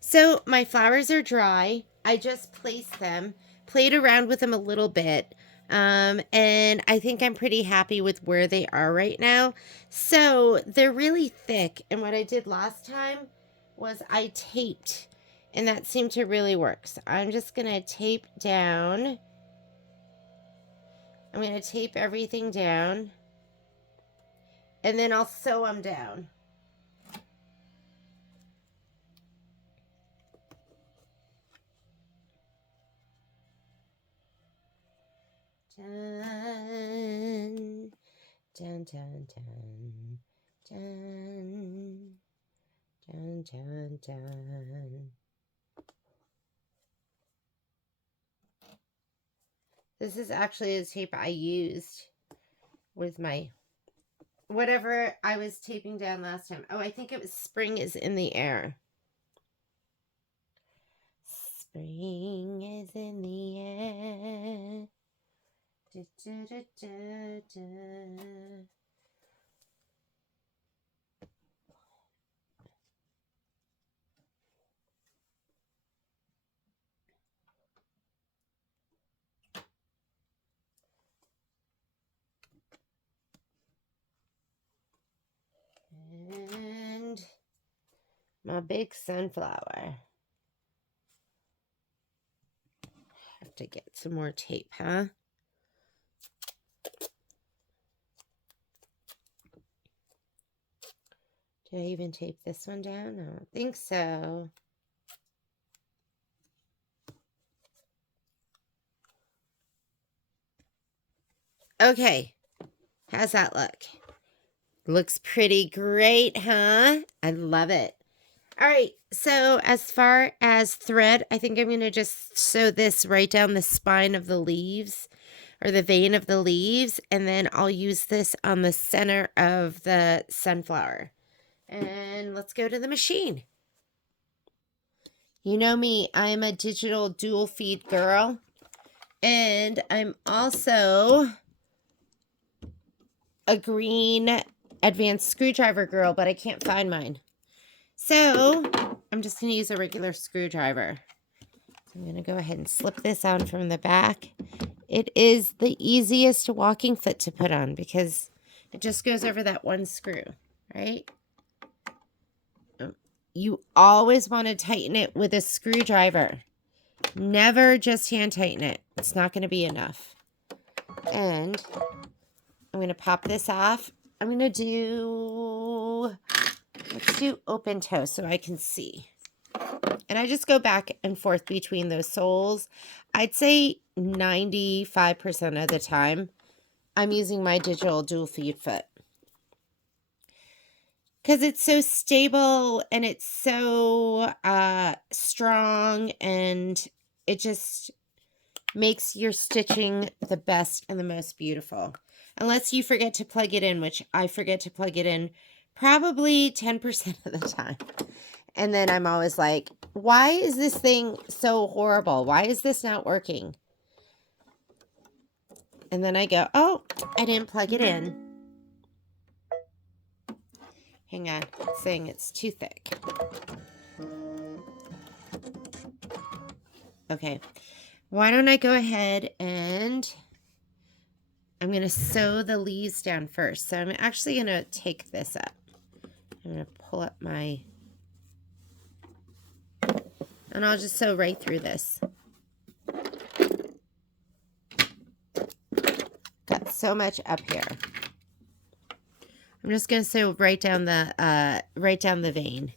So my flowers are dry. I just placed them, played around with them a little bit. And I think I'm pretty happy with where they are right now. So they're really thick. And what I did last time was I taped, and that seemed to really work. So I'm just going to tape down. I'm going to tape everything down, and then I'll sew them down. Dun, dun, dun, dun, dun, dun, dun, dun. This is actually the tape I used with my whatever I was taping down last time. Oh, I think it was Spring is in the Air. Spring is in the air. Da, da, da, da, da. And my big sunflower. Have to get some more tape, huh? Did I even tape this one down? I don't think so. Okay. How's that look? Looks pretty great, huh? I love it. All right, so as far as thread, I think I'm going to just sew this right down the spine of the leaves, or the vein of the leaves, and then I'll use this on the center of the sunflower. And let's go to the machine. You know me, I'm a digital dual feed girl, and I'm also a green advanced screwdriver girl, but I can't find mine. So I'm just going to use a regular screwdriver. So I'm going to go ahead and slip this on from the back. It is the easiest walking foot to put on because it just goes over that one screw, right? You always want to tighten it with a screwdriver. Never just hand tighten it. It's not going to be enough. And I'm going to pop this off. I'm going to do, let's do open toe so I can see. And I just go back and forth between those soles. I'd say 95% of the time, I'm using my digital dual feed foot. Because it's so stable and it's so strong, and it just makes your stitching the best and the most beautiful. Unless you forget to plug it in, which I forget to plug it in probably 10% of the time. And then I'm always like, why is this thing so horrible? Why is this not working? And then I go, oh, I didn't plug it in. Hang on, it's saying it's too thick. Okay, why don't I go ahead and I'm going to sew the leaves down first. So I'm actually going to take this up. I'm going to pull up my, and I'll just sew right through this. Got so much up here. I'm just going to sew right down the vein.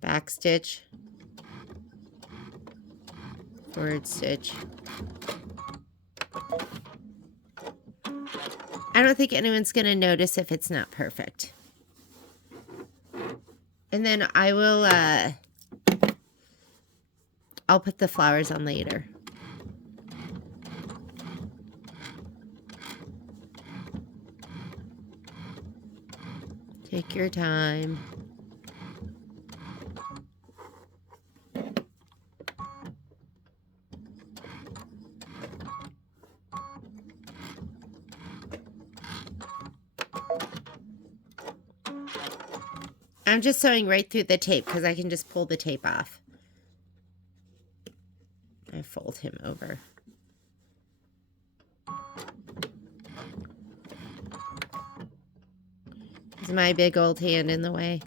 Back stitch, forward stitch. I don't think anyone's going to notice if it's not perfect. And then I will, I'll put the flowers on later. Take your time. I'm just sewing right through the tape because I can just pull the tape off. I fold him over. Is my big old hand in the way?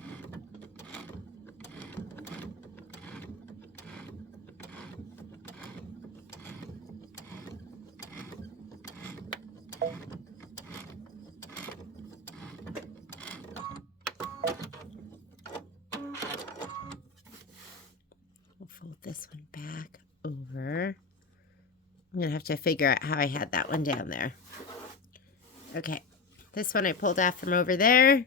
We'll fold this one back over. I'm going to have to figure out how I had that one down there. Okay. This one I pulled off from over there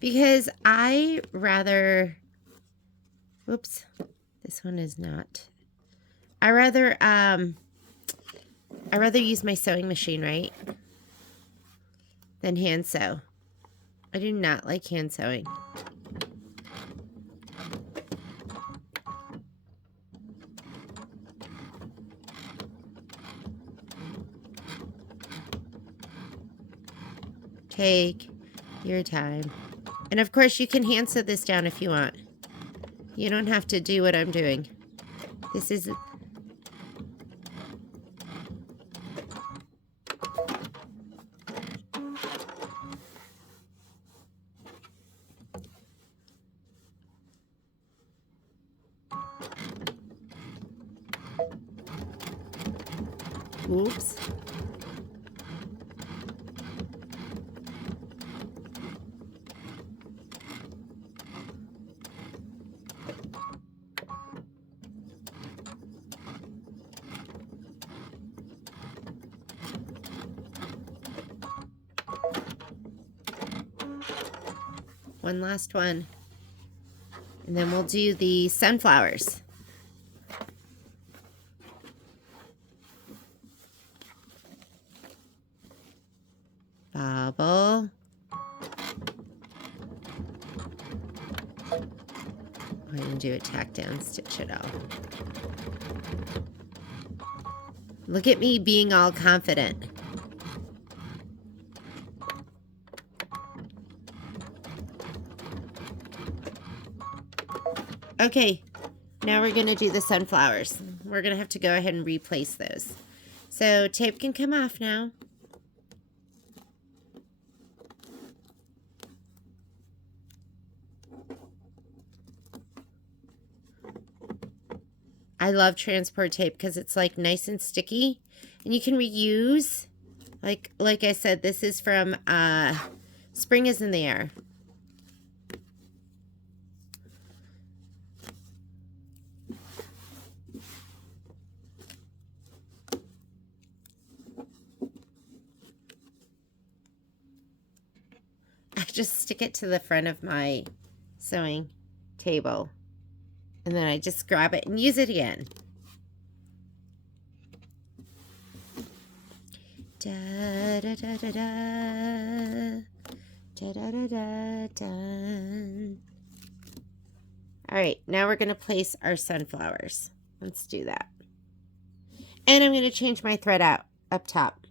because I rather, whoops, this one is not. I rather use my sewing machine, right, than hand sew. I do not like hand sewing. Take your time. And of course, you can hand sew this down if you want. You don't have to do what I'm doing. This is... Oops. One last one. And then we'll do the sunflowers. Bobble. I'm going to do a tack down, stitch it all. Look at me being all confident. Okay, now we're going to do the sunflowers. We're going to have to go ahead and replace those. So tape can come off now. I love transport tape because it's like nice and sticky and you can reuse. Like I said, this is from Spring is in the Air. I just stick it to the front of my sewing table. And then I just grab it and use it again. Da da da da da. Da da da da da. Alright, now we're going to place our sunflowers. Let's do that. And I'm going to change my thread out up top.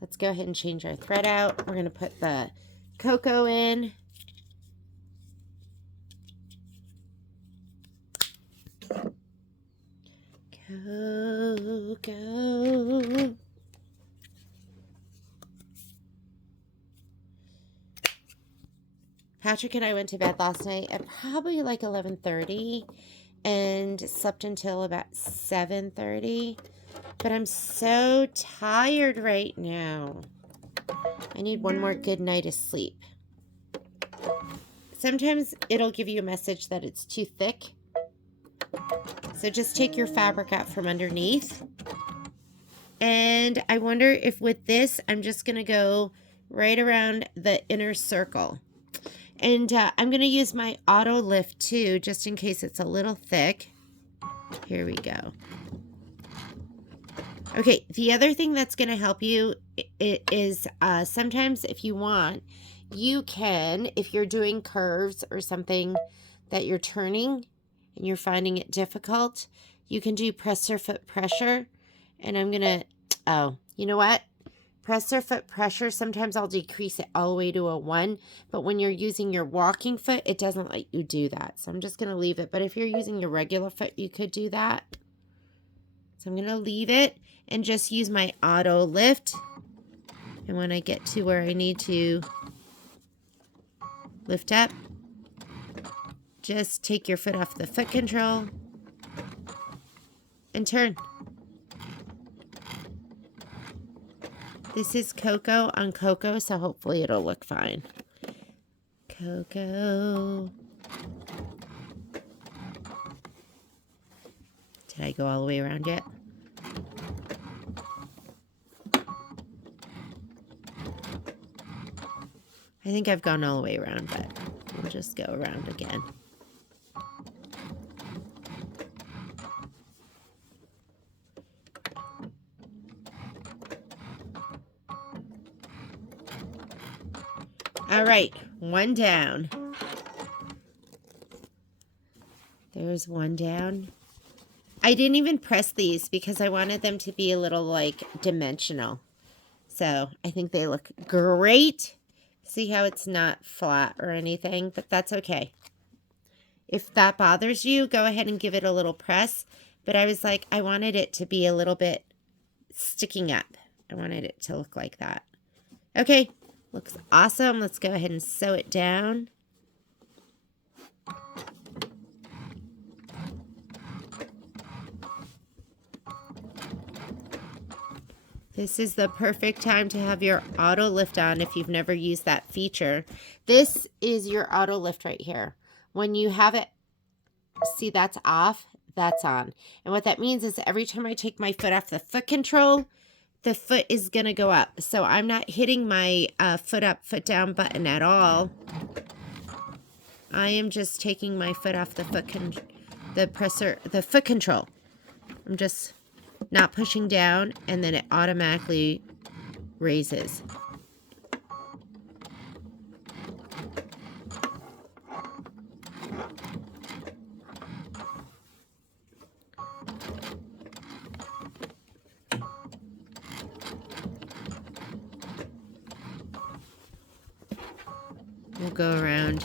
Let's go ahead and change our thread out. We're going to put the cocoa in. Go. Patrick and I went to bed last night at probably like 11:30 and slept until about 7:30. But I'm so tired right now. I need one more good night of sleep. Sometimes it'll give you a message that it's too thick. So just take your fabric out from underneath. And I wonder if with this, I'm just going to go right around the inner circle. And I'm going to use my auto lift too, just in case it's a little thick. Here we go. Okay, the other thing that's going to help you is sometimes if you want, you can, if you're doing curves or something that you're turning and you're finding it difficult, you can do presser foot pressure. And I'm going to, oh, you know what? presser foot pressure, sometimes I'll decrease it all the way to a 1, but when you're using your walking foot, it doesn't let you do that. So I'm just going to leave it, but if you're using your regular foot, you could do that. So I'm going to leave it and just use my auto lift. And when I get to where I need to lift up, just take your foot off the foot control and turn. This is Coco on Coco, so hopefully it'll look fine. Coco. Did I go all the way around yet? I think I've gone all the way around, but we'll just go around again. All right, one down. There's one down. I didn't even press these because I wanted them to be a little like dimensional. So I think they look great. See how it's not flat or anything, but that's okay. If that bothers you, go ahead and give it a little press. But I was like, I wanted it to be a little bit sticking up. I wanted it to look like that. Okay, looks awesome. Let's go ahead and sew it down. This is the perfect time to have your auto lift on if you've never used that feature. This is your auto lift right here. When you have it, see that's off, that's on. And what that means is every time I take my foot off the foot control, the foot is going to go up. So I'm not hitting my foot up, foot down button at all. I am just taking my foot off the foot foot control. I'm just not pushing down, and then it automatically raises. We'll go around.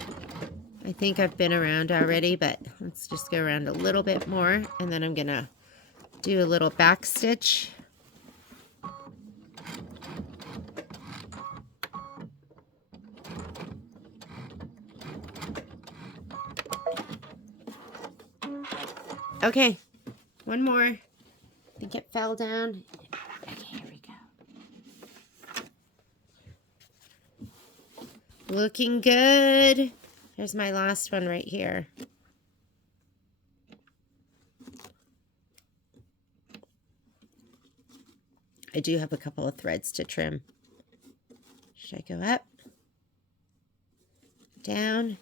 I think I've been around already, but let's just go around a little bit more, and then I'm gonna do a little back stitch. Okay, one more. I think it fell down. Okay, here we go. Looking good. There's my last one right here. I do have a couple of threads to trim. Should I go up? Down?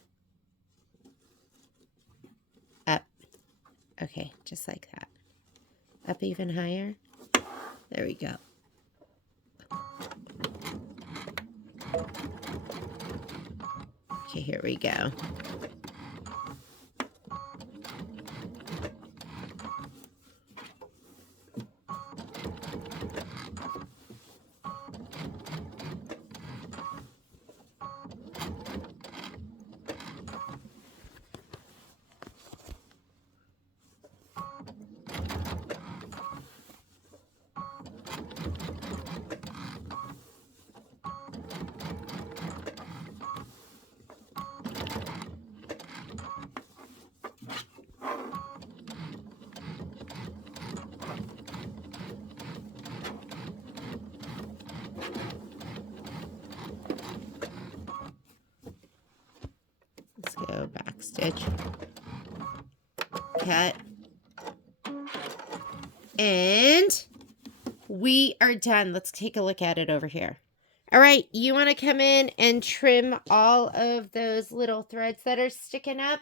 Up. Okay, just like that. Up even higher. There we go. Okay, here we go. Let's go back stitch, cut, and we are done. Let's take a look at it over here. All right, you want to come in and trim all of those little threads that are sticking up,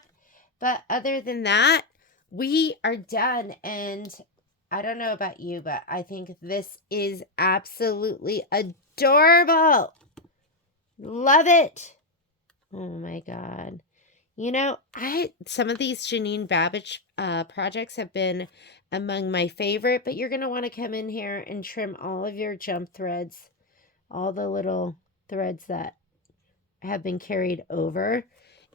but other than that, we are done. And I don't know about you, but I think this is absolutely adorable. Love it. Oh my God. You know, some of these Janine Babich projects have been among my favorite, but you're going to want to come in here and trim all of your jump threads all the little threads that have been carried over.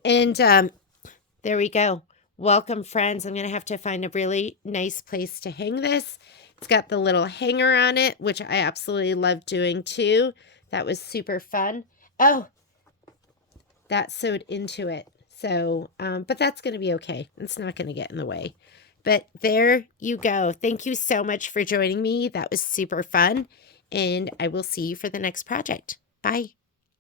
And there we go. Welcome, friends. I'm going to have to find a really nice place to hang this. It's got the little hanger on it, which I absolutely love doing too. That was super fun. Oh, that sewed into it. So, but that's going to be okay. It's not going to get in the way. But there you go. Thank you so much for joining me. That was super fun. And I will see you for the next project. Bye.